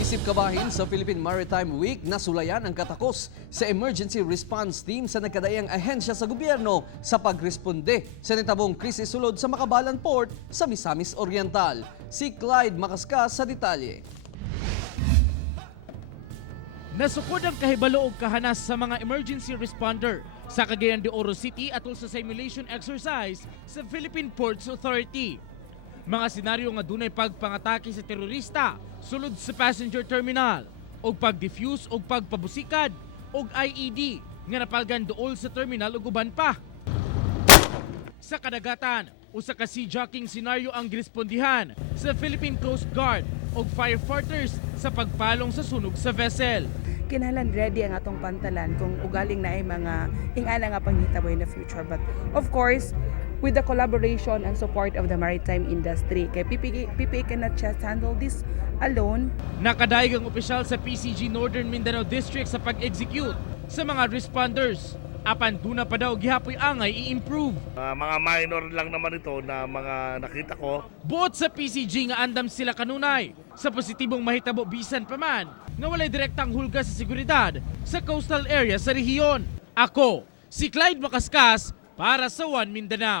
Isip kabahin sa Philippine Maritime Week, nasulayan ang katakos sa emergency response team sa nagkadaiyang ahensya sa gobyerno sa pagresponde sa nitabong krisis sulod sa Makabalan Port sa Misamis Oriental. Si Clyde Macascas sa detalye. Nasukod ang kahibalo og kahanas sa mga emergency responder sa Cagayan de Oro City atol sa simulation exercise sa Philippine Ports Authority. Mga senaryo nga dunay pagpangatake sa terorista sulod sa passenger terminal og pag-defuse og pagpabusikad og IED nga napalgan duol sa terminal ug uban pa. Sa kadagatan, usa ka sea-jacking senaryo ang girespondihan sa Philippine Coast Guard og firefighters sa pagpalong sa sunog sa vessel. Kinahanglan ready ang atong pantalan kung ugaling na ay mga ingana nga panghitabo in the future. But of course, with the collaboration and support of the maritime industry, kay PPA cannot just handle this alone. Nakadaig ang opisyal sa PCG Northern Mindanao District sa pag-execute sa mga responders. Apan duna pa daw gihapoy angay i-improve. Mga minor lang naman ito na mga nakita ko. Buot sa PCG nga andam sila kanunay sa positibong mahitabo bisan pa man nga walay direktang hulga sa seguridad sa coastal area sa rehiyon. Ako, si Clyde Macascas para sa One Mindanao.